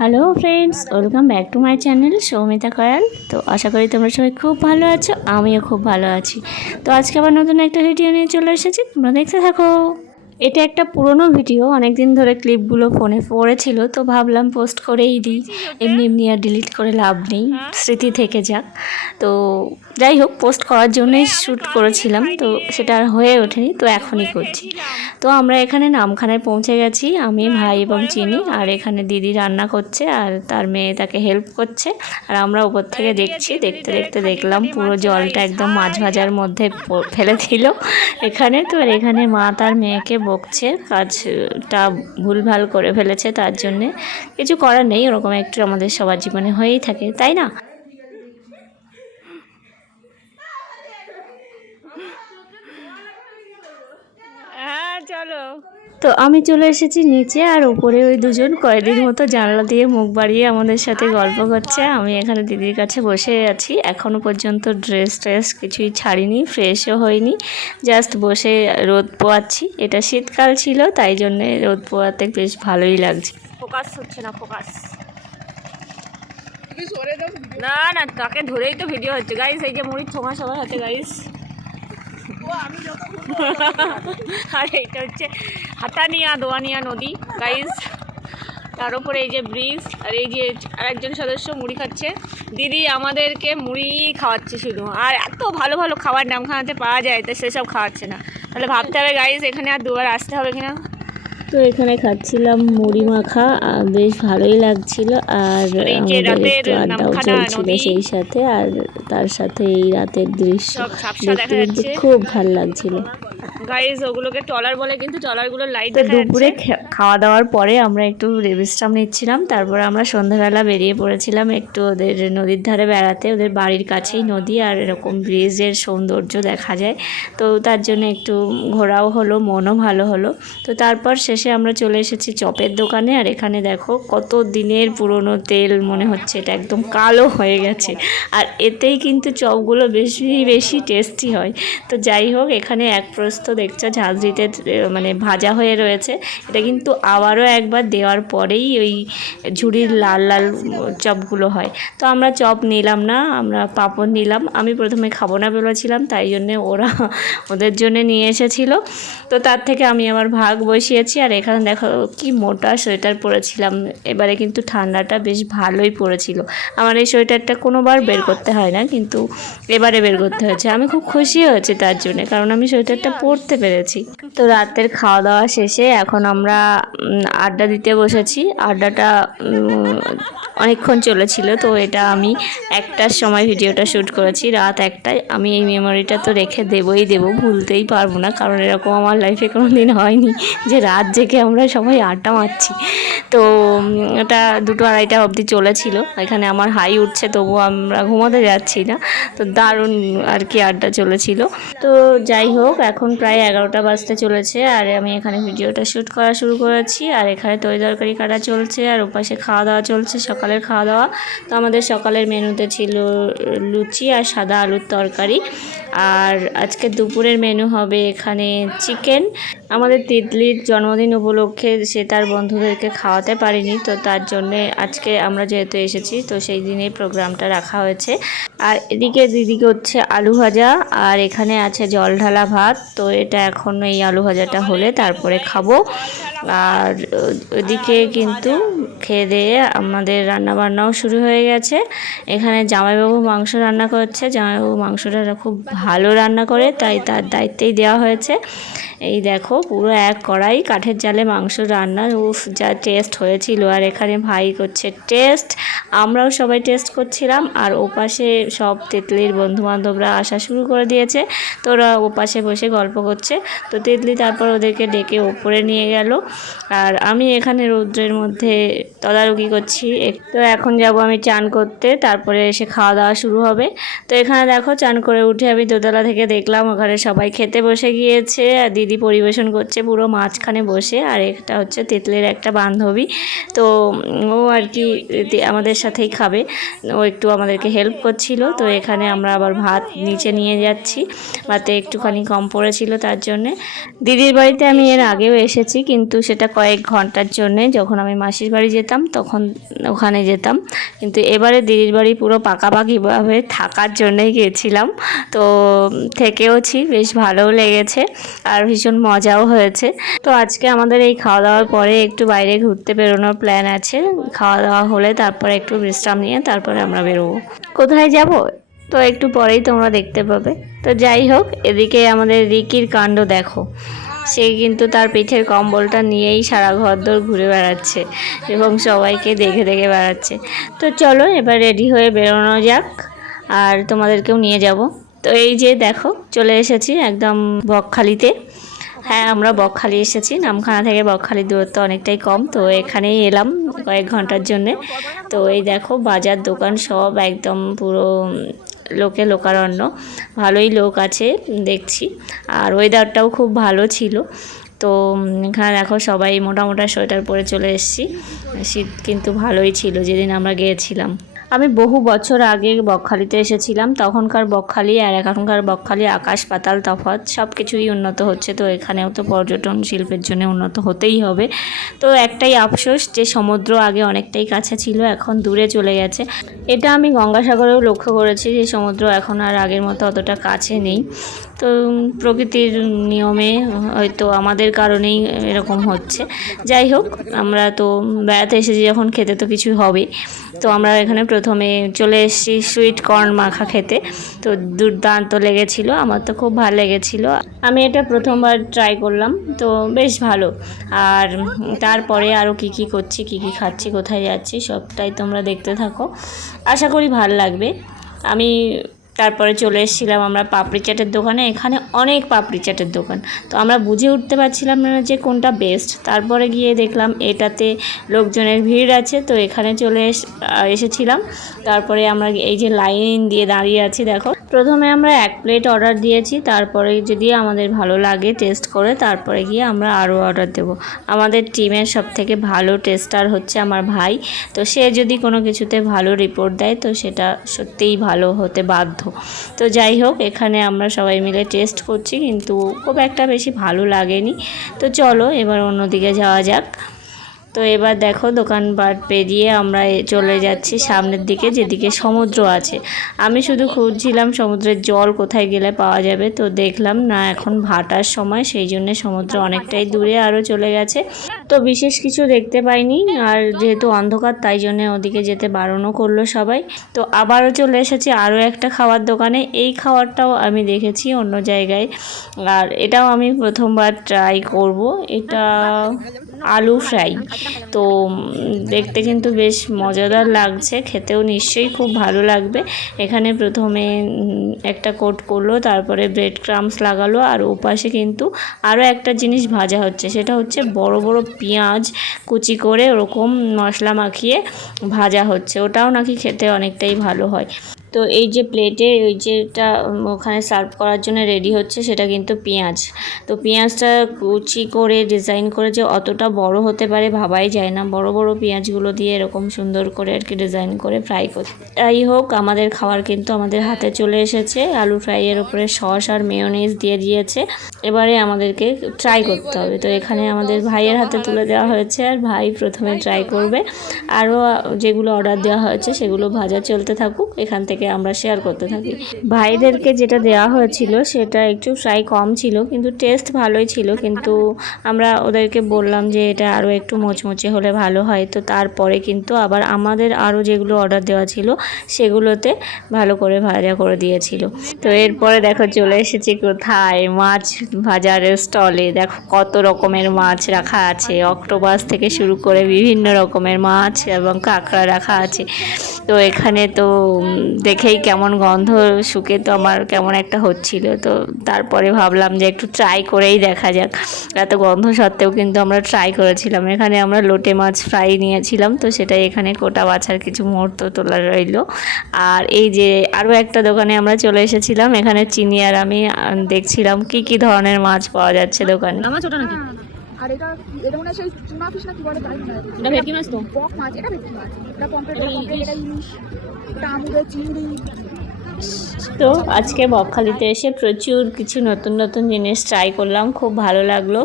Hello friends, welcome back to my channel Soumita Koyal. তো আশা করি তোমরা সবাই খুব ভালো আছো, আমিও খুব ভালো আছি। তো আজকে আবার নতুন একটা ভিডিও নিয়ে চলে এসেছি, তোমরা দেখতে থাকো। এটা একটা পুরনো ভিডিও, অনেক দিন ধরে ক্লিপগুলো ফোনে পড়েছিল, তো ভাবলাম পোস্ট করেই দিই। এমনি এমনি আর ডিলিট করে লাভ নেই, স্মৃতি থেকে যাক। তো যাই হোক, পোস্ট করার জন্যই শ্যুট করেছিলাম, তো সেটা আর হয়ে ওঠেনি, তো এখনই করছি। তো আমরা এখানে নামখানায় পৌঁছে গেছি, আমি, ভাই এবং চিনি। আর এখানে দিদি রান্না করছে আর তার মেয়ে তাকে হেল্প করছে। আর আমরা উপর থেকে দেখছি, দেখতে দেখতে দেখলাম পুরো জলটা একদম মাছ ভাজার মধ্যে ফেলে দিল এখানে। তো আর এখানে মা তার মেয়েকে বকছে, কাজটা ভুলভাল করে ফেলেছে, তার জন্যে কিছু করার নেই। ওরকম একটু আমাদের সবার জীবনে হয়েই থাকে, তাই না? হ্যাঁ চলো। তো আমি চলে এসেছি নিচে, আর উপরে ওই দুজন কয়েদির মতো জানলা দিয়ে মুখ বাড়িয়ে আমাদের সাথে গল্প করছে। আমি এখানে দিদির কাছে বসে আছি, এখনও পর্যন্ত ড্রেস কিছুই ছাড়িনি, ফ্রেশও হয়নি, জাস্ট বসে রোদ পোয়াচ্ছি। এটা শীতকাল ছিল, তাই জন্যে রোদ পোয়াতে বেশ ভালোই লাগছে। ফোকাস হচ্ছে না, ফোকাস না না, তাকে ধরেই তো ভিডিও হচ্ছে গাইস। এই যে মুড়ির ঠোঙা সবার হাতে গাইস। আর এইটা হচ্ছে হাতানিয়া দোয়ানিয়া নদী গাইজ। তার উপরে এই যে ব্রিজ, আর এই যে আরেকজন সদস্য মুড়ি খাচ্ছে। দিদি আমাদেরকে মুড়ি খাওয়াচ্ছে শুধু, আর এত ভালো ভালো খাবার নামখানাতে পাওয়া যায়, তো সেসব খাওয়াচ্ছে না। তাহলে ভাবতে হবে গাইজ এখানে আর দুবার আসতে হবে কিনা। তো এখানে খাচ্ছিলাম মুড়ি মাখা, বেশ ভালোই লাগছিল। আর আমাদের একটু আড্ডাও চলছিল সেই সাথে, আর তার সাথে এই রাতের দৃশ্য দেখতে দেখতে খুব ভালো লাগছিল গাইজ। ওগুলোকে ট্রলার বলে, কিন্তু ট্রলারগুলোর লাইট দেখা যাচ্ছে। দুপুরে খাওয়া দাওয়ার পরে আমরা একটু বিশ্রাম নিচ্ছিলাম, তারপরে আমরা সন্ধ্যাবেলা বেরিয়ে পড়েছিলাম একটু ওদের নদীর ধারে বেড়াতে। ওদের বাড়ির কাছেই নদী, আর এরকম ব্রিজের সৌন্দর্য দেখা যায়, তো তার জন্য একটু ঘোরাও হলো, মনও ভালো হলো। তো তারপর শেষে আমরা চলে এসেছি চপের দোকানে। আর এখানে দেখো কত দিনের পুরনো তেল, মনে হচ্ছে এটা একদম কালো হয়ে গেছে। আর এতেই কিন্তু চপগুলো বেশি বেশি টেস্টি হয়। তো যাই হোক, এখানে এক প্রস্থ দেখছো ঝাঁঝরিতে মানে ভাজা হয়ে রয়েছে। এটা কিন্তু আবারও একবার দেওয়ার পরেই ওই ঝুড়ির লাল লাল চপগুলো হয়। তো আমরা চপ নিলাম না, আমরা পাঁপড় নিলাম। আমি প্রথমে খাবো না বলেছিলাম, তাই জন্যে ওরা ওদের জন্য নিয়ে এসেছিলো। তো তার থেকে আমি আমার ভাগ বসিয়েছি। আর এখানে দেখো কি মোটা সোয়েটার পরেছিলাম, এবারে কিন্তু ঠান্ডাটা বেশ ভালোই পড়েছিল। আমার এই সোয়েটারটা কোনোবার বের করতে হয় না, কিন্তু এবারে বের করতে হয়েছে। আমি খুব খুশি হয়েছি তার জন্যে, কারণ আমি সোয়েটারটা পরতে পেরেছি। তো রাতের খাওয়া দাওয়া শেষে এখন আমরা আড্ডা দিতে বসেছি। আড্ডাটা অনেকক্ষণ চলেছিল, তো এটা আমি 1টার সময় ভিডিওটা শ্যুট করেছি, রাত 1টায়। আমি এই মেমোরিটা তো রেখে দেবো, ভুলতেই পারবো না, কারণ এরকম আমার লাইফে কোনো দিন হয়নি যে রাত জেগে আমরা সবাই আড্ডা মারছি। তো এটা 2-2-2:30 অবধি চলেছিল। এখানে আমার হাই উঠছে, তবুও আমরা ঘুমাতে যাচ্ছি না। তো দারুণ আর কি আড্ডা চলেছিল। তো যাই হোক, এখন প্রায় 11টা বাজতে চলেছে, আর আমি এখানে ভিডিওটা শ্যুট করা শুরু করেছি। আর এখানে তরকারি কাটা চলছে, আর ওপাশে খাওয়া দাওয়া চলছে, সকালের খাওয়া দাওয়া। তো আমাদের সকালের মেনুতে ছিল লুচি আর সাদা আলুর তরকারি। আর আজকে দুপুরের মেনু হবে এখানে চিকেন। আমাদের তিতলির জন্মদিন উপলক্ষে সে তার বন্ধুদেরকে খাওয়াতে পারিনি, তো তার জন্যে আজকে আমরা যেহেতু এসেছি, তো সেই দিনেই প্রোগ্রামটা রাখা হয়েছে। আর এদিকে দিদিকে হচ্ছে আলু ভাজা, আর এখানে আছে জল ঢালা ভাত। তো এটা এখন এই আলু ভাজাটা হলে তারপরে খাবো। আর ওদিকে কিন্তু খেয়ে দিয়ে আমাদের রান্নাবান্নাও শুরু হয়ে গেছে। এখানে জামাইবাবু মাংস রান্না করছে। জামাইবাবু মাংসটা খুব ভালো রান্না করে, তাই তার দায়িত্বেই দেওয়া হয়েছে। এই দেখো পুরো এক কড়াই কাঠের জালে মাংস রান্না, উফ যা টেস্ট হয়েছিল। আর এখানে ভাই করছে টেস্ট, আমরাও সবাই টেস্ট করছিলাম। আর ওপাশে সব তিতলির বন্ধুবান্ধবরা আসা শুরু করে দিয়েছে, তো ওরা ওপাশে বসে গল্প করছে। তো তিতলি তারপর ওদেরকে ডেকে ওপরে নিয়ে গেল, আর আমি এখানে রৌদ্রের মধ্যে তদারকি করছি। তো এখন যাব আমি চান করতে, তারপরে এসে খাওয়া দাওয়া শুরু হবে। তো এখানে দেখো চান করে উঠে আমি দোতলা থেকে দেখলাম ওখানে সবাই খেতে বসে গিয়েছে। আর দিদি দিদি পরিবেশন করছে পুরো মাঝখানে বসে, আর একটা হচ্ছে তেঁতুলের একটা বান্ধবী। তো ও আর কি আমাদের সাথেই খাবে, ও একটু আমাদেরকে হেল্প করছিল। তো এখানে আমরা আবার ভাত নিচে নিয়ে যাচ্ছি, ভাতে একটুখানি কম পড়েছিল তার জন্যে। দিদির বাড়িতে আমি এর আগেও এসেছি, কিন্তু সেটা কয়েক ঘন্টার জন্যে, যখন আমি মাসির বাড়ি যেতাম তখন ওখানে যেতাম। কিন্তু এবারে দিদির বাড়ি পুরো পাকাপাকিভাবে থাকার জন্যই গিয়েছিলাম। তো থেকেওছি, বেশ ভালোও লেগেছে আর ভীষণ মজাও হয়েছে। তো আজকে আমাদের এই খাওয়া দাওয়ার পরে একটু বাইরে ঘুরতে বেরোনোর প্ল্যান আছে। খাওয়া দাওয়া হলে তারপরে একটু বিশ্রাম নিয়ে তারপরে আমরা বেরোবো। কোথায় যাব তো একটু পরেই তোমরা দেখতে পাবে। তো যাই হোক, এদিকে আমাদের রিকির কাণ্ড দেখো, সে কিন্তু তার পিঠের কম্বলটা নিয়েই সারা ঘরদোর ঘুরে বেড়াচ্ছে এবং সবাইকে দেখে দেখে বেড়াচ্ছে। তো চলো এবার রেডি হয়ে বেরোনো যাক, আর তোমাদেরকেও নিয়ে যাব। তো এই যে দেখো চলে এসেছি একদম বকখালিতে। হ্যাঁ, আমরা বকখালি এসেছি, নামখানা থেকে বকখালির দূরত্ব অনেকটাই কম। তো এখানেই এলাম কয়েক ঘন্টার জন্যে। তো এই দেখো বাজার দোকান সব একদম পুরো লোকে লোকারণ্য, ভালোই লোক আছে দেখছি, আর ওয়েদারটাও খুব ভালো ছিল। তো এখানে দেখো সবাই মোটা মোটা সোয়েটার পরে চলে এসেছি। শীত কিন্তু ভালোই ছিল যেদিন আমরা গিয়েছিলাম। আমি বহু বছর আগে বকখালিতে এসেছিলাম, তখনকার বকখালি আর এখনকার বকখালি আকাশ পাতাল তফাৎ, সব কিছুই উন্নত হচ্ছে। তো এখানেও তো পর্যটন শিল্পের জন্য উন্নত হতেই হবে। তো একটাই আফসোস যে সমুদ্র আগে অনেকটাই কাছে ছিল, এখন দূরে চলে গেছে। এটা আমি গঙ্গাসাগরেও লক্ষ্য করেছি যে সমুদ্র এখন আর আগের মতো অতটা কাছে নেই। তো প্রকৃতির নিয়মে হয়তো আমাদের কারণেই এরকম হচ্ছে। যাই হোক, আমরা তো বেড়াতে এসেছি যখন, খেতে তো কিছু হবে। তো আমরা এখানে প্রথমে চলে এসেছি সুইট কর্ন মাখা খেতে। তো দুর্দান্ত লেগেছিল, আমার তো খুব ভালো লেগেছিল। আমি এটা প্রথমবার ট্রাই করলাম, তো বেশ ভালো। আর তারপরে আরও কি কি করছি, কি কি খাচ্ছি, কোথায় যাচ্ছি, সবটাই তোমরা দেখতে থাকো, আশা করি ভালো লাগবে। আমি তারপরে চলে এসেছিলাম আমরা পাপড়ি চাটের দোকানে। এখানে অনেক পাপড়ি চাটের দোকান, তো আমরা বুঝে উঠতে পারছিলাম না যে কোনটা বেস্ট। তারপরে গিয়ে দেখলাম এটাতে লোকজনের ভিড় আছে, তো এখানে চলে এসেছিলাম। তারপরে আমরা এই যে লাইন দিয়ে দাঁড়িয়ে আছি দেখো। প্রথমে আমরা 1 প্লেট অর্ডার দিয়েছি, তারপরে যদি আমাদের ভালো লাগে টেস্ট করে তারপরে গিয়ে আমরা আরও অর্ডার দেব। আমাদের টিমের সবথেকে ভালো টেস্টার হচ্ছে আমার ভাই। তো সে যদি কোনো কিছুতে ভালো রিপোর্ট দেয় তো সেটা সত্যিই ভালো হতে বাধ্য। তো যাই হোক, এখানে আমরা সবাই মিলে টেস্ট করছি, কিন্তু খুব একটা বেশি ভালো লাগেনি। তো চলো এবার অন্যদিকে যাওয়া যাক। তো এবার দেখো দোকানপাট পেরিয়ে আমরা চলে যাচ্ছি সামনের দিকে, যেদিকে সমুদ্র আছে। আমি শুধু খুঁজছিলাম সমুদ্রের জল কোথায় গেলে পাওয়া যাবে, তো দেখলাম না এখন ভাটার সময়, সেই জন্য সমুদ্র অনেকটাই দূরে আরও চলে গেছে। তো বিশেষ কিছু দেখতে পাইনি, আর যেহেতু অন্ধকার তাই জন্য ওদিকে যেতে বারণও করলো সবাই। তো আবারও চলে এসেছি আরও একটা খাওয়ার দোকানে। এই খাবারটাও আমি দেখেছি অন্য জায়গায়, আর এটাও আমি প্রথমবার ট্রাই করব। এটা আলু ফ্রাই। তো দেখতে কিন্তু বেশ মজাদার লাগছে, খেতেও নিশ্চয়ই খুব ভালো লাগবে। এখানে প্রথমে একটা কোট করলো, তারপরে ব্রেড ক্রাম্বস লাগালো, আর ওপাশে কিন্তু আরও একটা জিনিস ভাজা হচ্ছে, সেটা হচ্ছে বড় বড় পেঁয়াজ কুচি করে ওরকম মশলা মাখিয়ে ভাজা হচ্ছে। ওটাও নাকি খেতে অনেকটাই ভালো হয়। তো এই যে প্লেটে ওই যেটা ওখানে সার্ভ করার জন্য রেডি হচ্ছে সেটা কিন্তু পেঁয়াজ। তো পেঁয়াজটা কুচি করে ডিজাইন করে যে অতটা বড় হতে পারে ভাবাই যায় না। বড় বড় পেঁয়াজগুলো দিয়ে এরকম সুন্দর করে আর কি ডিজাইন করে ফ্রাই করে। যাই হোক, আমাদের খাবার কিন্তু আমাদের হাতে চলে এসেছে। আলু ফ্রাইয়ের উপরে সস আর মেয়োনিজ দিয়ে দিয়েছে। এবারে আমাদেরকে ট্রাই করতে হবে। তো এখানে আমাদের ভাইয়ের হাতে তুলে দেওয়া হয়েছে, আর ভাই প্রথমে ট্রাই করবে। আরও যেগুলো অর্ডার দেওয়া হয়েছে সেগুলো ভাজা চলতে থাকুক, এখান থেকে আমরা শেয়ার করতে থাকি। ভাইদেরকে যেটা দেওয়া হয়েছিল সেটা একটু ফ্রাই কম ছিল, কিন্তু টেস্ট ভালোই ছিল। কিন্তু আমরা ওদেরকে বললাম যে এটা আরও একটু মোচমোচে হলে ভালো হয়। তো তারপরে কিন্তু আবার আমাদের আরও যেগুলো অর্ডার দেওয়া ছিল সেগুলোতে ভালো করে ভাজা করে দিয়েছিল। তো এরপরে দেখো চলে এসেছি কোথায়, মাছ ভাজার স্টলে। দেখো কত রকমের মাছ রাখা আছে, অক্টোপাস থেকে শুরু করে বিভিন্ন রকমের মাছ এবং কাঁকড়া রাখা আছে। তো এখানে তো দেখেই কেমন গন্ধ শুকে তো আমার কেমন একটা হচ্ছিল। তো তারপরে ভাবলাম যে একটু ট্রাই করেই দেখা যাক। এত গন্ধ সত্ত্বেও কিন্তু আমরা ট্রাই করেছিলাম। এখানে আমরা লোটে মাছ ফ্রাই নিয়েছিলাম, তো সেটাই এখানে কোটা বাছার কিছু মুহূর্ত তোলা রইল। আর এই যে আরও একটা দোকানে আমরা চলে এসেছিলাম, এখানে চিনি আর আমি দেখছিলাম কি কি ধরনের মাছ পাওয়া যাচ্ছে দোকানে। মাছ ওটা নাকি? আর এটা এটা মনে হয় সেই চুনা ফিশ না কি বলে তাই মনে হয়। এটা ভেটকি মাছ তো? বক মাছ, এটা ভেটকি মাছ, এটা পমফ্রেট, এটা ইলিশ, এটা আমুদের চিংড়ি। তো আজকে বকখালিতে এসে প্রচুর কিছু নতুন নতুন জিনিস ট্রাই করলাম, খুব ভালো লাগলো।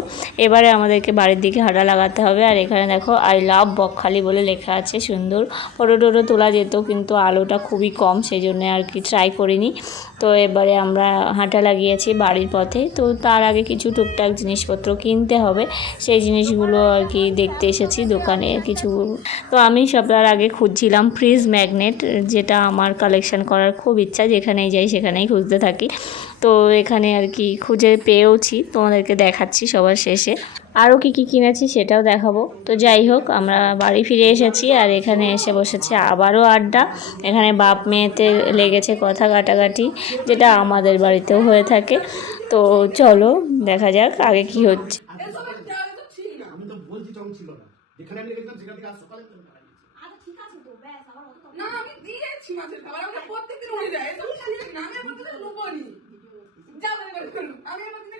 এবারে আমাদেরকে বাড়ির দিকে হাঁটা লাগাতে হবে। আর এখানে দেখো আই লাভ বকখালি বলে লেখা আছে, সুন্দর ফটো টোটো তোলা যেত, কিন্তু আলোটা খুবই কম, সেই জন্য আর কি ট্রাই করিনি। তো এবারে আমরা হাঁটা লাগিয়েছি বাড়ির পথে। তো তার আগে কিছু টুকটাক জিনিসপত্র কিনতে হবে, সেই জিনিসগুলো আর কি দেখতে এসেছি দোকানে কিছু। তো আমি সবার আগে খুঁজছিলাম ফ্রিজ ম্যাগনেট, যেটা আমার কালেকশন করার খুব ইচ্ছা, যেখানেই যাই সেখানেই খুঁজতে থাকি। তো এখানে আর কি খুঁজে পেয়েওছি, তোমাদেরকে দেখাচ্ছি সবার শেষে। আরও কী কী কিনেছি সেটাও দেখাবো। তো যাই হোক, আমরা বাড়ি ফিরে এসেছি আর এখানে এসে বসেছে আবারও আড্ডা। এখানে বাপ মেয়েতে লেগেছে কথা কাটাকাটি, যেটা আমাদের বাড়িতেও হয়ে থাকে। তো চলো দেখা যাক আগে কি হচ্ছে।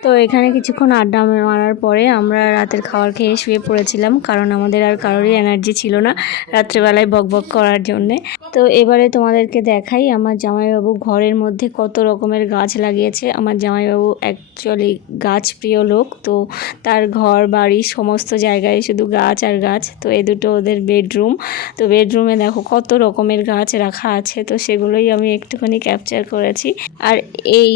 তো এখানে কিছুক্ষণ আড্ডা মারার পরে আমরা রাতের খাবার খেয়ে শুয়ে পড়েছিলাম, কারণ আমাদের আর কারোরই এনার্জি ছিল না রাত্রেবেলায় বকবক করার জন্যে। তো এবারে তোমাদেরকে দেখাই আমার জামাইবাবু ঘরের মধ্যে কত রকমের গাছ লাগিয়েছে। আমার জামাইবাবু অ্যাকচুয়ালি গাছ প্রিয় লোক, তো তার ঘর বাড়ি সমস্ত জায়গায় শুধু গাছ আর গাছ। তো এই দুটো ওদের বেডরুম, তো বেডরুমে দেখো কত রকমের গাছ রাখা আছে, তো সেগুলোই আমি একটুখানি ক্যাপচার করেছি। আর এই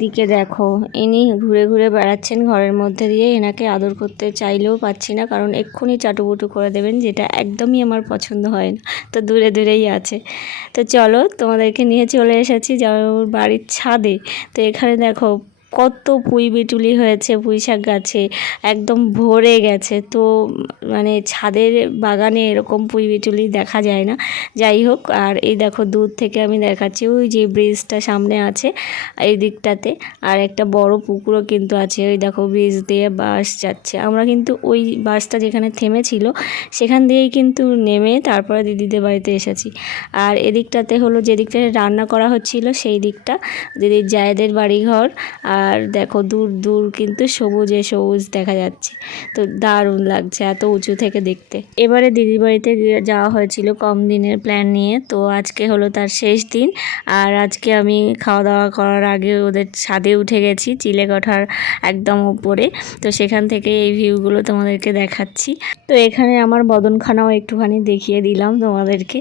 দিকে দেখো ইনি ঘুরে ঘুরে বেড়াচ্ছেন ঘরের মধ্যে দিয়ে, এনাকে আদর করতে চাইলেও পাচ্ছি না, কারণ এক্ষুনি চাটুবুটু করে দেবেন, যেটা একদমই আমার পছন্দ হয় না। তো দূরে দূরেই আছে। তো চলো তোমাদেরকে নিয়ে চলে এসেছি জামাইবাবুর বাড়ির ছাদে। তো এখানে দেখো কত পুঁই বিটুলি হয়েছে পুঁই শাক গাছে, একদম ভরে গেছে। তো মানে ছাদের বাগানে এরকম পুঁই বিটুলি দেখা যায় না। যাই হোক, আর এই দেখো দূর থেকে আমি দেখাচ্ছি ওই যে ব্রিজটা সামনে আছে এই দিকটাতে, আর একটা বড় পুকুরও কিন্তু আছে। ওই দেখো ব্রিজ দিয়ে বাস যাচ্ছে, আমরা কিন্তু ওই বাসটা যেখানে থেমেছিল সেখান দিয়েই কিন্তু নেমে তারপরে দিদিদের বাড়িতে এসেছি। আর এদিকটাতে হলো যে দিকটাতে রান্না করা হচ্ছিল সেই দিকটা দিদির জায়েদের বাড়িঘর। আর দেখো দূর দূর কিন্তু সবুজে সবুজ দেখা যাচ্ছে, তো দারুণ লাগছে এত উঁচু থেকে দেখতে। এবারে দিদির বাড়িতে যাওয়া হয়েছিল কম দিনের প্ল্যান নিয়ে, তো আজকে হলো তার শেষ দিন। আর আজকে আমি খাওয়া দাওয়া করার আগে ওদের ছাদে উঠে গেছি চিলেকোঠার একদম উপরে, তো সেখান থেকে এই ভিউগুলো তোমাদেরকে দেখাচ্ছি। তো এখানে আমার বদনখানাও একটুখানি দেখিয়ে দিলাম তোমাদেরকে।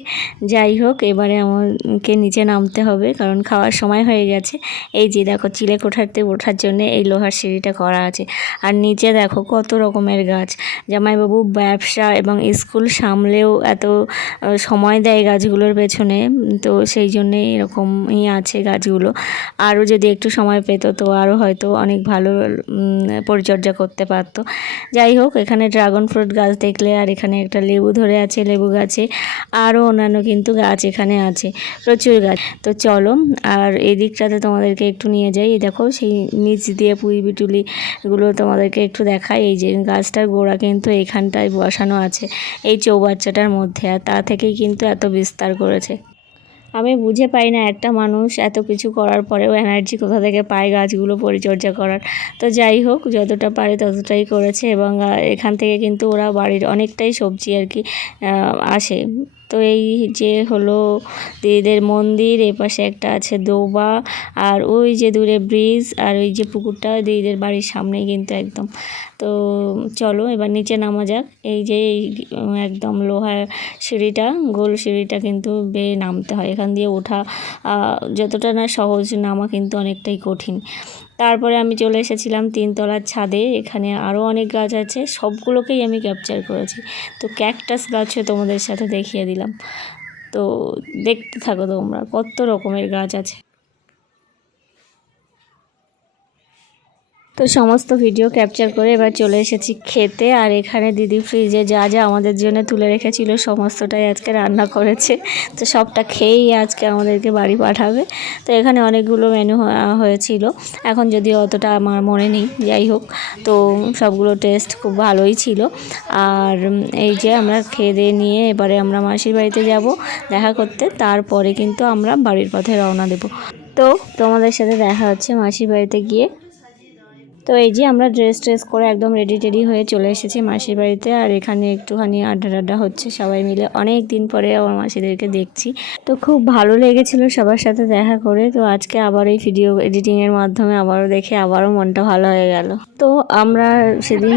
যাই হোক, এবারে আমাকে নিচে নামতে হবে, কারণ খাওয়ার সময় হয়ে গেছে। এই যে দেখো চিলেকোঠাতে ওঠার জন্য এই লোহার সিঁড়িটা করা আছে। আর নিচে দেখো কত রকমের গাছ। জামাইবাবু ব্যবসা এবং স্কুল সামলেও এত সময় দেয় গাছগুলোর পেছনে, তো সেই জন্যে এরকমই আছে গাছগুলো। আরও যদি একটু সময় পেত তো আরও হয়তো অনেক ভালো পরিচর্যা করতে পারতো। যাই হোক, এখানে ড্রাগন ফ্রুট গাছ দেখলে, আর এখানে একটা লেবু ধরে আছে লেবু গাছে, আরও অন্যান্য কিন্তু গাছ এখানে আছে, প্রচুর গাছ। তো চলো আর এই দিকটাতে তোমাদেরকে একটু নিয়ে যাই। দেখো সেই নিচ দিয়ে পুঁই বিটুলিগুলো তোমাদেরকে একটু দেখাই। এই যে গাছটার গোড়া কিন্তু এইখানটায় বসানো আছে এই চৌবাচ্চাটার মধ্যে, আর তা থেকেই কিন্তু এত বিস্তার করেছে। আমি বুঝে পাই না একটা মানুষ এত কিছু করার পরেও এনার্জি কোথা থেকে পায় গাছগুলো পরিচর্যা করার। তো যাই হোক, যতটা পারে ততটাই করেছে, এবং এখান থেকে কিন্তু ওরা বাড়ির অনেকটাই সবজি আর কি আসে। তো এই যে হলো দিদিদের মন্দির, এপাশে একটা আছে দোবা, আর ওই যে দূরে ব্রিজ, আর ওই যে পুকুরটা দিদিদের বাড়ির সামনেই কিন্তু একদম। তো চলো এবার নিচে নামা যাক। এই যে একদম লোহার সিঁড়িটা, গোল সিঁড়িটা কিন্তু বেয়ে নামতে হয়, এখান দিয়ে ওঠা যতটা না সহজ, নামা কিন্তু অনেকটাই কঠিন। তারপরে আমি চলে এসেছিলাম 3তলার ছাদে, এখানে আরও অনেক গাছ আছে, সবগুলোকেই আমি ক্যাপচার করেছি। তো ক্যাকটাস গাছও তোমাদের সাথে দেখিয়ে দিলাম, তো দেখতে থাকো তোমরা কত রকমের গাছ আছে। তো সমস্ত ভিডিও ক্যাপচার করে এবার চলে এসেছি খেতে। আর এখানে দিদি ফ্রিজে যা যা আমাদের জন্য তুলে রেখেছিল সমস্তটাই আজকে রান্না করেছে। তো সবটা খেয়েই আজকে আমাদেরকে বাড়ি পাঠাবে। তো এখানে অনেকগুলো মেনু হয়েছিল, এখন যদিও অতটা আমার মনে নেই, যাই হোক। তো সবগুলো টেস্ট খুব ভালোই ছিল। আর এই যে আমরা খেয়ে দিয়ে নিয়ে এবারে আমরা মাসির বাড়িতে যাব দেখা করতে, তারপরে কিন্তু আমরা বাড়ির পথে রওনা দেব। তো তোমাদের সাথে দেখা হচ্ছে মাসির বাড়িতে গিয়ে। তো এই যে আমরা ড্রেস করে একদম রেডি হয়ে চলে এসেছি মাসির বাড়িতে। আর এখানে একটুখানি আড্ডা হচ্ছে সবাই মিলে, অনেক দিন পরে আমার মাসিদেরকে দেখছি। তো খুব ভালো লেগেছিল সবার সাথে দেখা করে। তো আজকে আবার এই ভিডিও এডিটিংয়ের মাধ্যমে আবারও দেখে আবারও মনটা ভালো হয়ে গেল। তো আমরা সেদিন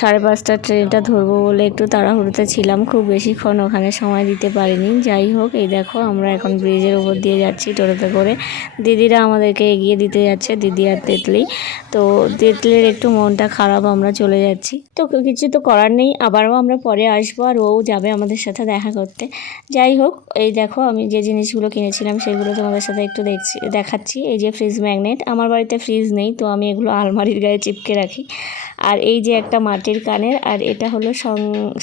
5:30টার ট্রেনটা ধরবো বলে একটু তাড়াহুড়োতে ছিলাম, খুব বেশিক্ষণ ওখানে সময় দিতে পারিনি। যাই হোক, এই দেখো আমরা এখন ব্রিজের উপর দিয়ে যাচ্ছি টোটোতে করে। দিদিরা আমাদেরকে এগিয়ে দিতে যাচ্ছে, দিদি আর তেতলি। তো তেতলির একটু মনটা খারাপ, আমরা চলে যাচ্ছি। তো কিছু তো করার নেই, আবারও আমরা পরে আসবো আর ও যাবে আমাদের সাথে দেখা করতে। যাই হোক, এই দেখো আমি যে জিনিসগুলো কিনেছিলাম সেগুলো তোমাদের সাথে একটু দেখাচ্ছি। এই যে ফ্রিজ ম্যাগনেট, আমার বাড়িতে ফ্রিজ নেই তো আমি এগুলো আলমারির গায়ে চিপকে রাখি। আর এই যে একটা মাটির কানের, আর এটা হলো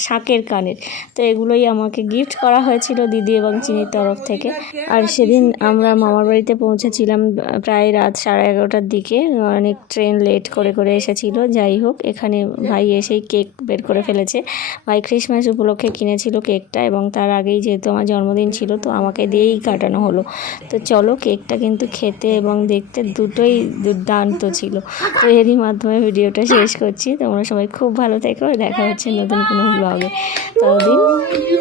শাঁকের কানের। তো এগুলোই আমাকে গিফট করা হয়েছিল দিদি এবং চিনির তরফ থেকে। আর সেদিন আমরা মামার বাড়িতে পৌঁছেছিলাম প্রায় রাত 11:30টার দিকে, অনেক ট্রেন লেট করে এসেছিল। যাই হোক, এখানে ভাই এসেই কেক বের করে ফেলেছে। ভাই ক্রিসমাস উপলক্ষে কিনেছিল কেকটা, এবং তার আগেই যেহেতু আমার জন্মদিন ছিল তো আমাকে দিয়েই কাটানো হলো। তো চলো, কেকটা কিন্তু খেতে এবং দেখতে দুটোই দুর্দান্ত ছিল। তো এরই মাধ্যমে ভিডিওটা শেষ করছি। তোমরা সবাই খুব ভালো থেকো, দেখা হচ্ছে নতুন কোনো ব্লগে। ততদিন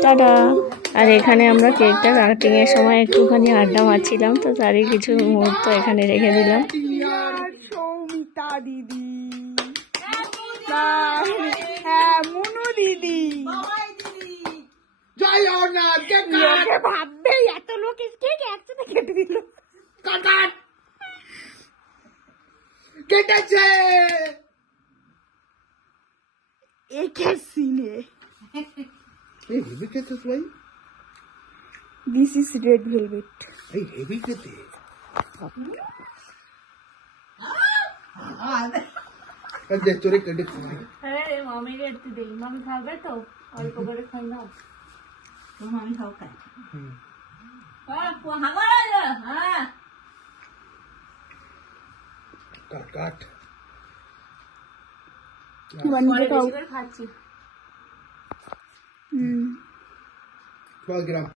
টাটা। আর এখানে আমরা কেকটা কাটিংয়ের সময় একটুখানি আড্ডা মারছিলাম, তো তারই কিছু মুহূর্ত এখানে রেখে দিলাম। সৌমিতা দিদি, হ্যাঁ মুনু দিদি, জয় জগন্নাথ। লোকে ভাববে এত লোক কেক একসাথে কেটে দিল। কাট কেটেছে একে সিনে এই হেভি খেতে ভাই, দিস ইজ রেড ভেলভেট। এই হেভি খেতে দেখ তোরে কেটে খাই। হ্যাঁ মামির একটু দেই, মামি খাবে তো অল্প করে খাই না। তো মামি খাও খাই। হ্যাঁ কাট খাচ্ছি। গ্রাম